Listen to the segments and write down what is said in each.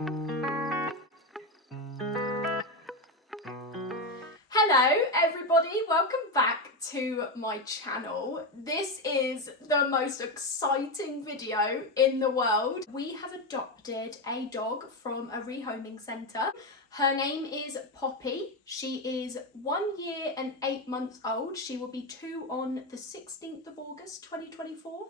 Hello everybody, welcome back to my channel. This is the most exciting video in the world. We have adopted a dog from a rehoming centre. Her name is Poppy. She is 1 year and 8 months old. She will be 2 on the 16th of August 2024.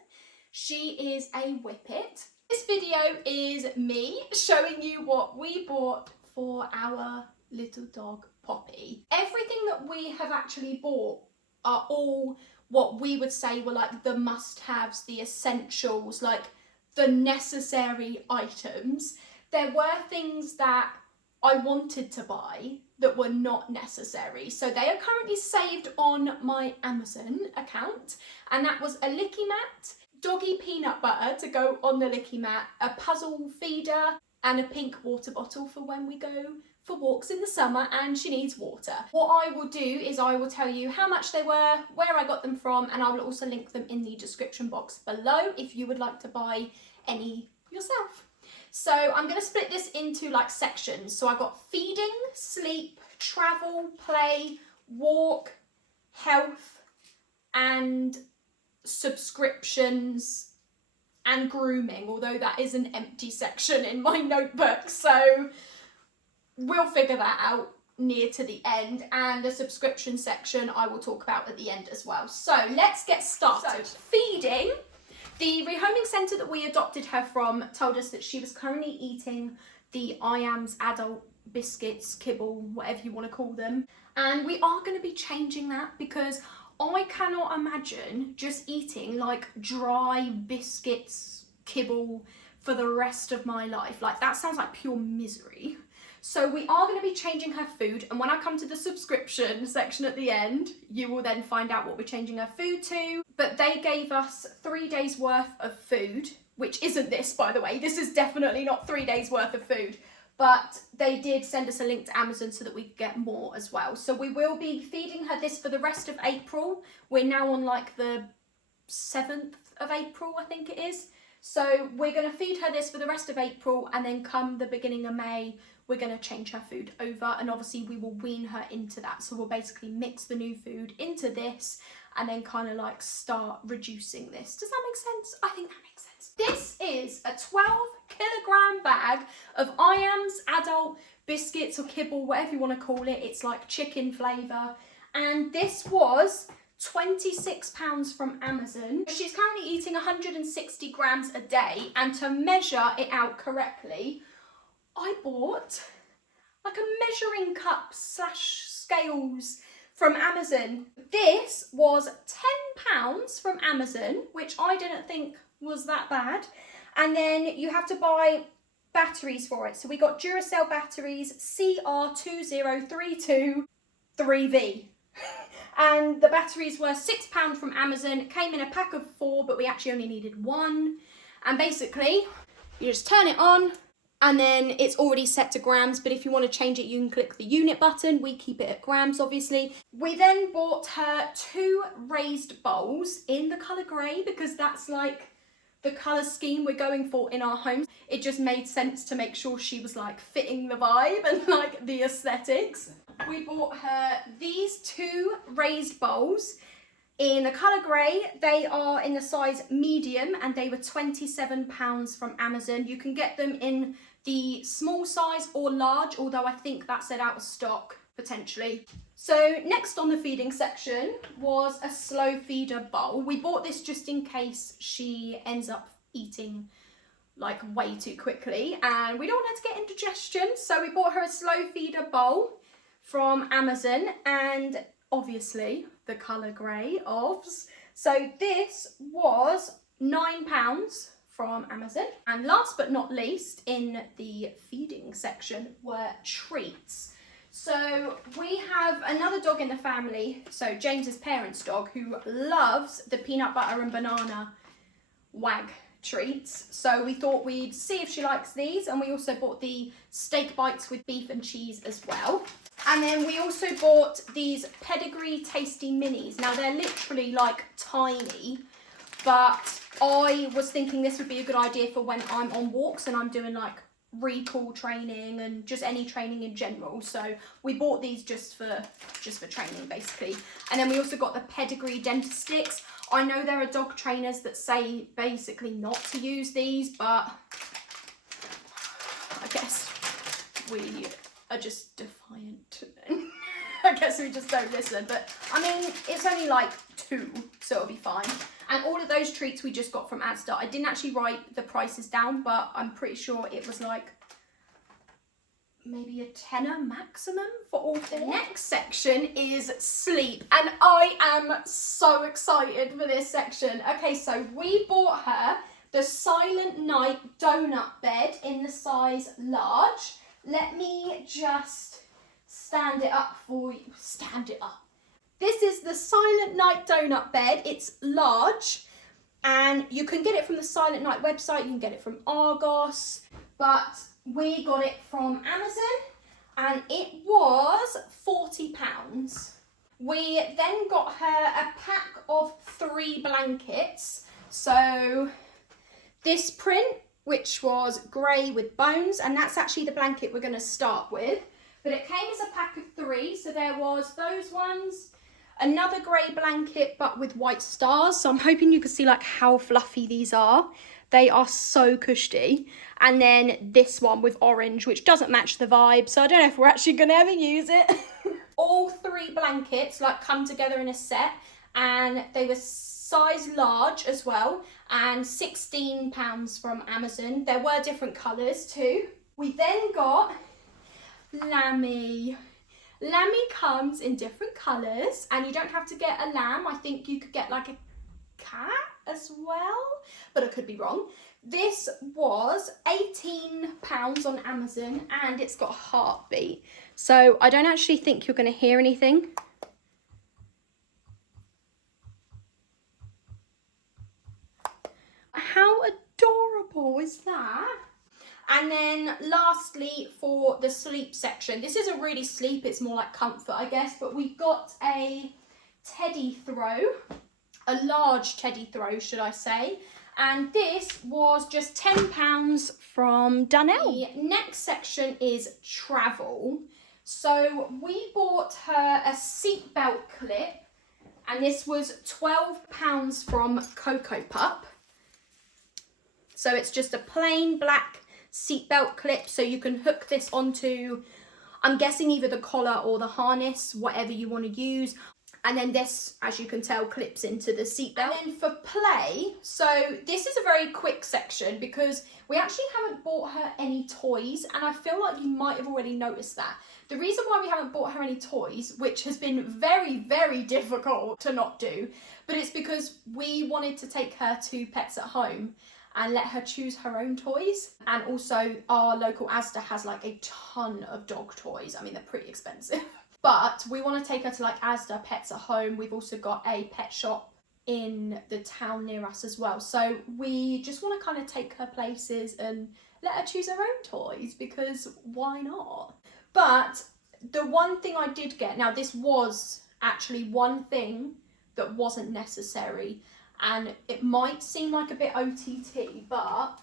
She is a Whippet. This video is me showing you what we bought for our little dog Poppy. Everything that we have actually bought are all what we would say were like the must-haves, the essentials, like the necessary items. There were things that I wanted to buy that were not necessary. So they are currently saved on my Amazon account, and that was a licky mat, doggy peanut butter to go on the licky mat, a puzzle feeder, and a pink water bottle for when we go for walks in the summer and she needs water. What I will do is I will tell you how much they were, where I got them from, and I will also link them in the description box below if you would like to buy any yourself. So I'm going to split this into like sections. So I got feeding, sleep, travel, play, walk, health, and subscriptions, and grooming, although that is an empty section in my notebook, so we'll figure that out near to the end, and the subscription section I will talk about at the end as well. So let's get started. So, feeding. The rehoming centre that we adopted her from told us that she was currently eating the IAMS adult biscuits, kibble, whatever you want to call them, and we are going to be changing that because I cannot imagine just eating like dry biscuits, kibble for the rest of my life. Like that sounds like pure misery. So we are going to be changing her food, and when I come to the subscription section at the end, you will then find out what we're changing her food to. But they gave us 3 days worth of food, which isn't this, by the way. This is definitely not 3 days worth of food. But they did send us a link to Amazon so that we could get more as well. So we will be feeding her this for the rest of April. We're now on like the 7th of April, I think it is. So we're going to feed her this for the rest of April, and then come the beginning of May, we're going to change her food over, and obviously we will wean her into that. So we'll basically mix the new food into this and then kind of like start reducing this. Does that make sense? I think that makes sense. This is a 12-kilogram bag of IAMS adult biscuits or kibble, whatever you want to call it. It's like chicken flavour, and this was £26 from Amazon. She's currently eating 160 grams a day, and to measure it out correctly, I bought like a measuring cup / scales from Amazon. This was £10 from Amazon, which I didn't think was that bad. And then you have to buy batteries for it. So we got Duracell batteries CR20323V. And the batteries were £6 from Amazon. It came in a pack of 4, but we actually only needed 1. And basically, you just turn it on, and then it's already set to grams, but if you want to change it, you can click the unit button. We keep it at grams, obviously. We then bought her 2 raised bowls in the colour grey, because that's like the colour scheme we're going for in our homes. It just made sense to make sure she was like fitting the vibe and like the aesthetics. We bought her these 2 raised bowls in the colour grey. They are in the size medium, and they were £27 from Amazon. You can get them in the small size or large, although I think that said out of stock potentially. So next on the feeding section was a slow feeder bowl. We bought this just in case she ends up eating like way too quickly, and we don't want her to get indigestion, so we bought her a slow feeder bowl from Amazon, and obviously the colour grey OBS. So this was £9 from Amazon. And last but not least, in the feeding section were treats. So we have another dog in the family, so James's parents' dog, who loves the peanut butter and banana wag treats. So we thought we'd see if she likes these, and we also bought the steak bites with beef and cheese as well. And then we also bought these pedigree tasty minis. Now they're literally like tiny, but I was thinking this would be a good idea for when I'm on walks and I'm doing like recall training and just any training in general. So we bought these just for training basically. And then we also got the pedigree dentist sticks. I know there are dog trainers that say basically not to use these, but I guess we are just defiant. I guess we just don't listen. But I mean, it's only like 2, so it'll be fine. And all of those treats we just got from Asda. I didn't actually write the prices down, but I'm pretty sure it was like maybe a tenner maximum for all 4. The next section is sleep, and I am so excited for this section. Okay, so we bought her the Silent Night donut bed in the size large. Let me just stand it up for you. Stand it up. This is the Silent Night donut bed. It's large, and you can get it from the Silent Night website. You can get it from Argos, but we got it from Amazon, and it was £40. We then got her a pack of 3 blankets. So this print, which was grey with bones, and that's actually the blanket we're going to start with. But it came as a pack of 3, so there was those ones, another grey blanket but with white stars. So I'm hoping you can see like how fluffy these are. They are so cushy. And then this one with orange, which doesn't match the vibe, so I don't know if we're actually going to ever use it. All 3 blankets like come together in a set, and they were size large as well, and £16 from Amazon. There were different colours too. We then got Lammy. Lammy comes in different colours, and you don't have to get a lamb. I think you could get like a cat as well, but I could be wrong. This was £18 on Amazon, and it's got a heartbeat. So I don't actually think you're going to hear anything. How adorable is that? And then lastly, for the sleep section, this isn't really sleep, it's more like comfort, I guess, but we got a teddy throw, a large teddy throw, should I say, and this was just £10 from Dunelm. The next section is travel. So we bought her a seatbelt clip, and this was £12 from Cocoa Pup. So it's just a plain black seatbelt clip, so you can hook this onto, I'm guessing, either the collar or the harness, whatever you want to use. And then this, as you can tell, clips into the seatbelt. And then for play, so this is a very quick section because we actually haven't bought her any toys, and I feel like you might have already noticed that. The reason why we haven't bought her any toys, which has been very, very difficult to not do, but it's because we wanted to take her to Pets at Home and let her choose her own toys. And also our local Asda has like a ton of dog toys. I mean, they're pretty expensive. But we want to take her to like Asda, Pets at Home. We've also got a pet shop in the town near us as well. So we just want to kind of take her places and let her choose her own toys, because why not? But the one thing I did get, now this was actually one thing that wasn't necessary, and it might seem like a bit OTT, but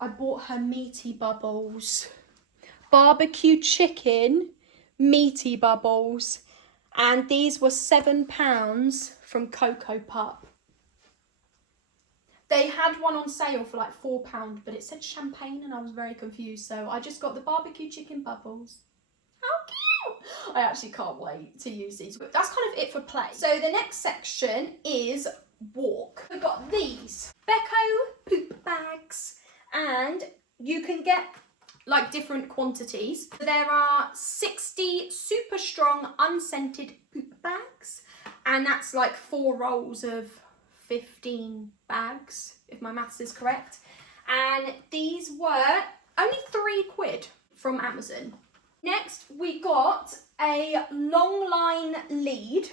I bought her meaty bubbles. Barbecue chicken meaty bubbles, and these were £7 from Cocoa Pup. They had one on sale for like £4, but it said champagne and I was very confused, so I just got the barbecue chicken bubbles. How cute! I actually can't wait to use these. But that's kind of it for play. So the next section is walk. We've got these Becco poop bags, and you can get like different quantities. There are 60 super strong unscented poop bags, and that's like 4 rolls of 15 bags, if my maths is correct. And these were only £3 from Amazon. Next, we got a long line lead,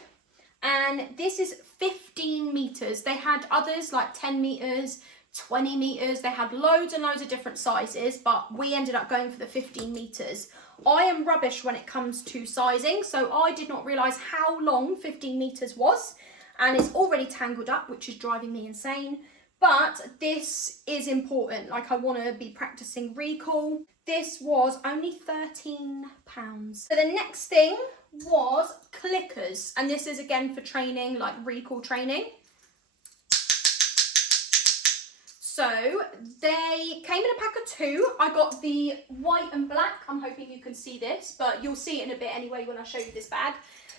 and this is 15 meters. They had others like 10 meters, 20 meters. They had loads and loads of different sizes, but we ended up going for the 15 meters. I am rubbish when it comes to sizing, so I did not realize how long 15 meters was, and it's already tangled up, which is driving me insane. But this is important. Like, I want to be practicing recall. This was only £13. So the next thing was clickers, and this is again for training, like recall training. So they came in a pack of 2. I got the white and black. I'm hoping you can see this, but you'll see it in a bit anyway when I show you this bag.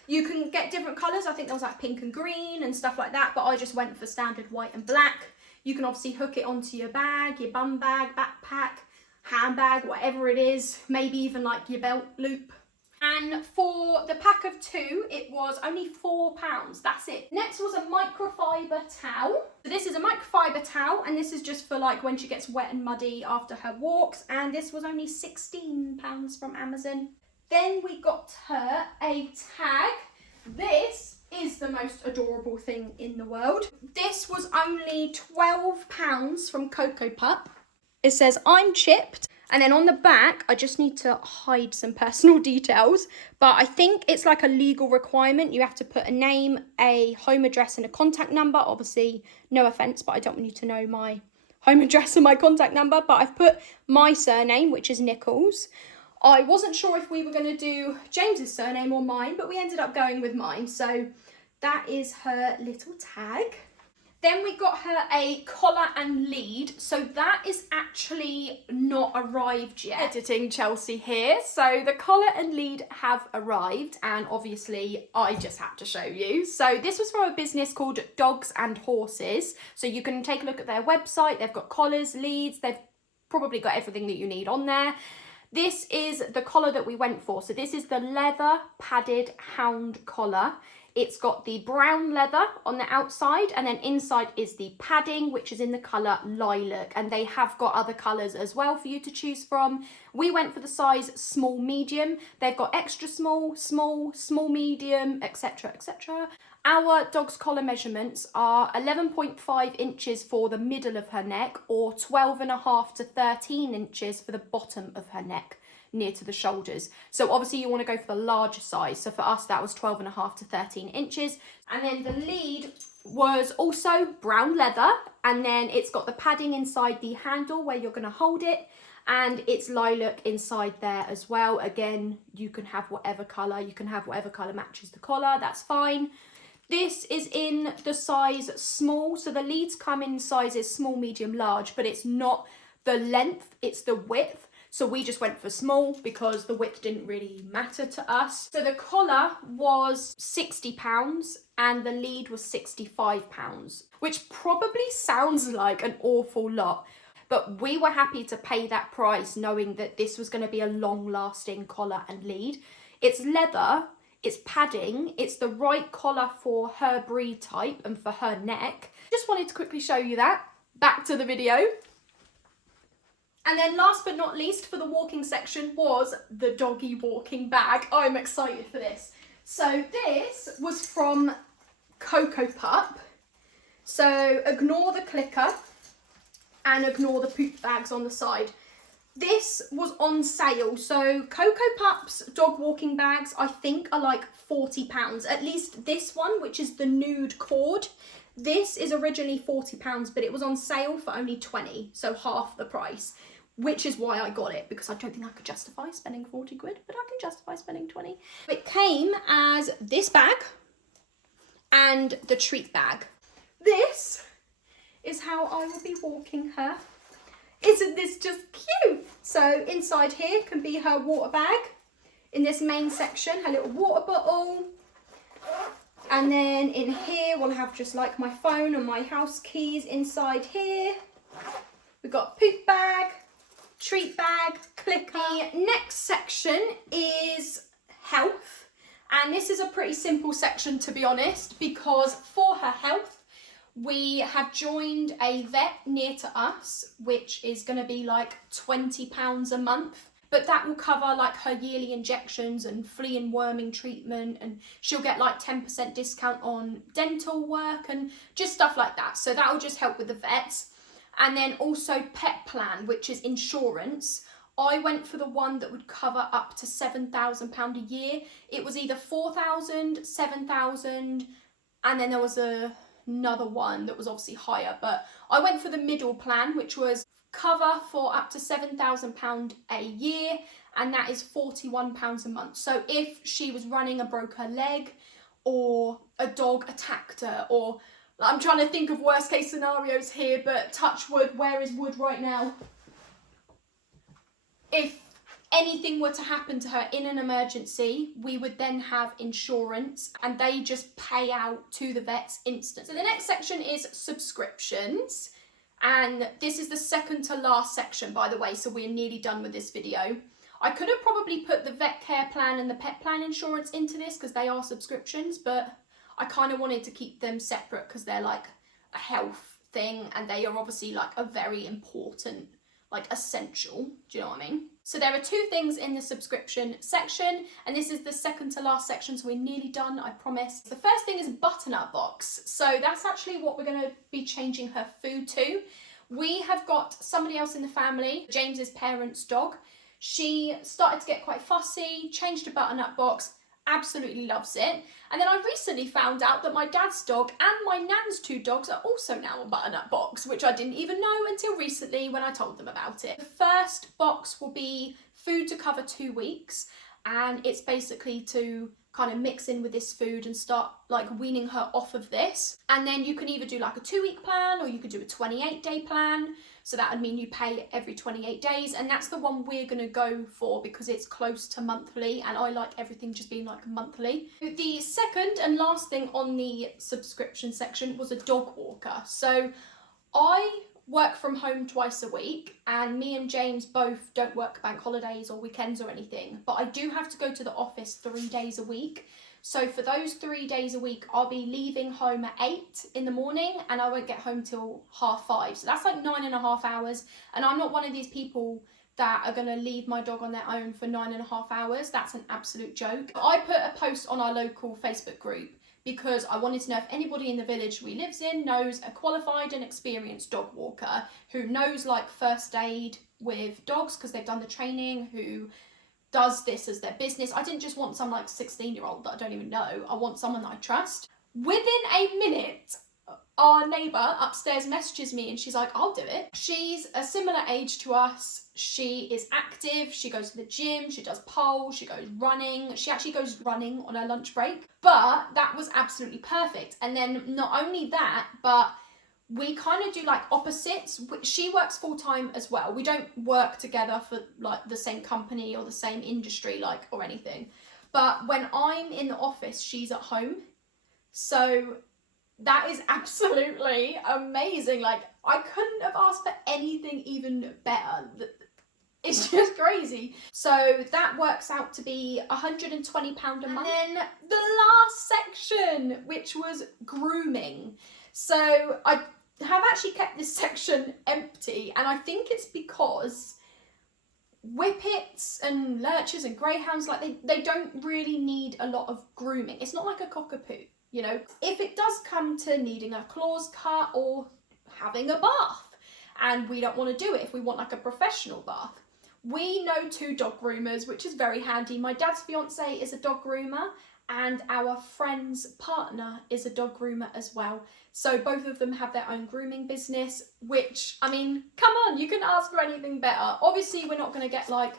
You can get different colours. I think there was like pink and green and stuff like that, but I just went for standard white and black. You can obviously hook it onto your bag, your bum bag, backpack, handbag, whatever it is, maybe even like your belt loop. And for the pack of 2, it was only £4. That's it. Next was a microfiber towel. So this is a microfiber towel, and this is just for like when she gets wet and muddy after her walks. And this was only £16 from Amazon. Then we got her a tag. This is the most adorable thing in the world. This was only £12 from Cocoa Pup. It says, I'm chipped. And then on the back, I just need to hide some personal details, but I think it's like a legal requirement. You have to put a name, a home address and a contact number. Obviously, no offense, but I don't want you to know my home address and my contact number, but I've put my surname, which is Nichols. I wasn't sure if we were going to do James's surname or mine, but we ended up going with mine. So that is her little tag. Then we got her a collar and lead. So that is actually not arrived yet. Editing Chelsea here. So the collar and lead have arrived, and obviously I just had to show you. So this was from a business called Dogs and Horses. So you can take a look at their website. They've got collars, leads. They've probably got everything that you need on there. This is the collar that we went for. So this is the leather padded hound collar. It's got the brown leather on the outside, and then inside is the padding, which is in the colour lilac, and they have got other colours as well for you to choose from. We went for the size small medium. They've got extra small, small, small medium, etc, etc. Our dog's collar measurements are 11.5 inches for the middle of her neck, or 12.5 to 13 inches for the bottom of her neck, near to the shoulders. So obviously you want to go for the larger size. So for us, that was 12.5 to 13 inches. And then the lead was also brown leather, and then it's got the padding inside the handle where you're going to hold it, and it's lilac inside there as well. Again, you can have whatever colour. You can have whatever colour matches the collar. That's fine. This is in the size small. So the leads come in sizes small, medium, large, but it's not the length, it's the width. So we just went for small because the width didn't really matter to us. So the collar was £60 and the lead was £65, which probably sounds like an awful lot, but we were happy to pay that price knowing that this was going to be a long-lasting collar and lead. It's leather, it's padding, it's the right collar for her breed type and for her neck. Just wanted to quickly show you that. Back to the video. And then last but not least for the walking section was the doggy walking bag. I'm excited for this. So this was from Cocoa Pup. So ignore the clicker and ignore the poop bags on the side. This was on sale. So Cocoa Pup's dog walking bags, I think, are like £40. At least this one, which is the nude cord. This is originally £40, but it was on sale for only 20, so half the price, which is why I got it, because I don't think I could justify spending 40 quid, but I can justify spending 20. It came as this bag and the treat bag. This is how I will be walking her. Isn't this just cute? So inside here can be her water bag. In this main section, her little water bottle. And then in here, we'll have just like my phone and my house keys inside here. We've got poop bag, treat bag, clicker. The next section is health. And this is a pretty simple section, to be honest, because for her health, we have joined a vet near to us, which is going to be like £20 a month. But that will cover like her yearly injections and flea and worming treatment, and she'll get like 10% discount on dental work and just stuff like that. So that will just help with the vets. And then also pet plan, which is insurance. I went for the one that would cover up to £7,000 a year. It was either 4,000, 7,000, and then there was another one that was obviously higher. But I went for the middle plan, which was cover for up to £7,000 a year, and that is £41 a month. So if she was running and broke her leg, or a dog attacked her, or I'm trying to think of worst case scenarios here, but touch wood, where is wood right now? If anything were to happen to her in an emergency, we would then have insurance and they just pay out to the vets instant. So the next section is subscriptions. And this is the second to last section, by the way, so we're nearly done with this video. I could have probably put the vet care plan and the pet plan insurance into this because they are subscriptions, but I kind of wanted to keep them separate because they're like a health thing and they are obviously like a very important, like essential, do you know what I mean? So there are two things in the subscription section, and this is the second to last section, so we're nearly done, I promise. The first thing is butternut box. So that's actually what we're going to be changing her food to. We have got somebody else in the family, James's parents' dog. She started to get quite fussy, changed to butternut box, absolutely loves it. And then I recently found out that my dad's dog and my nan's two dogs are also now on butternut box, which I didn't even know until recently when I told them about it. The first box will be food to cover 2 weeks, and it's basically to kind of mix in with this food and start like weaning her off of this. And then you can either do like a 2-week plan or you could do a 28-day plan. So that would mean you pay every 28 days, and that's the one we're going to go for because it's close to monthly and I like everything just being like monthly. The second and last thing on the subscription section was a dog walker. So I work from home twice a week and me and James both don't work bank holidays or weekends or anything, but I do have to go to the office 3 days a week. So for those 3 days a week, I'll be leaving home at 8 in the morning and I won't get home till 5:30. So that's like 9.5 hours. And I'm not one of these people that are going to leave my dog on their own for 9.5 hours. That's an absolute joke. I put a post on our local Facebook group because I wanted to know if anybody in the village we lives in knows a qualified and experienced dog walker who knows like first aid with dogs because they've done the training, who does this as their business. I didn't just want some like 16-year-old that I don't even know. I want someone that I trust. Within a minute, our neighbour upstairs messages me and she's like, I'll do it. She's a similar age to us. She is active. She goes to the gym. She does pole. She goes running. She actually goes running on her lunch break. But that was absolutely perfect. And then not only that, but we kind of do like opposites. She works full time as well. We don't work together for like the same company or the same industry like or anything. But when I'm in the office, she's at home. So that is absolutely amazing. Like I couldn't have asked for anything even better. It's just crazy. So that works out to be £120 a month. And then the last section, which was grooming. So I have actually kept this section empty, and I think it's because Whippets and Lurchers and Greyhounds, like they don't really need a lot of grooming. It's not like a cockapoo, you know. If it does come to needing a claws cut or having a bath, and we don't want to do it, if we want like a professional bath, we know 2 dog groomers, which is very handy. My dad's fiance is a dog groomer and our friend's partner is a dog groomer as well. So both of them have their own grooming business, which, I mean, come on, you can ask for anything better. Obviously, we're not going to get like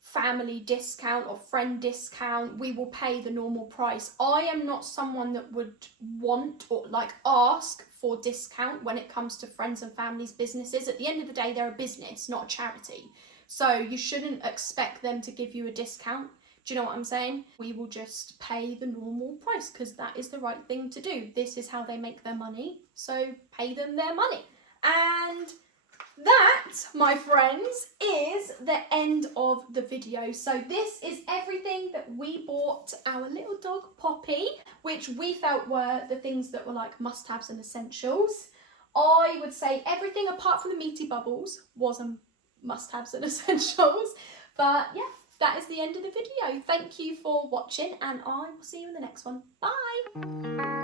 family discount or friend discount. We will pay the normal price. I am not someone that would want or like ask for discount when it comes to friends and family's businesses. At the end of the day, they're a business, not a charity. So you shouldn't expect them to give you a discount. Do you know what I'm saying? We will just pay the normal price because that is the right thing to do. This is how they make their money, so pay them their money. And that, my friends, is the end of the video. So this is everything that we bought our little dog Poppy, which we felt were the things that were like must-haves and essentials. I would say everything apart from the meaty bubbles was a must-haves and essentials. But yeah, that is the end of the video. Thank you for watching and I will see you in the next one. Bye!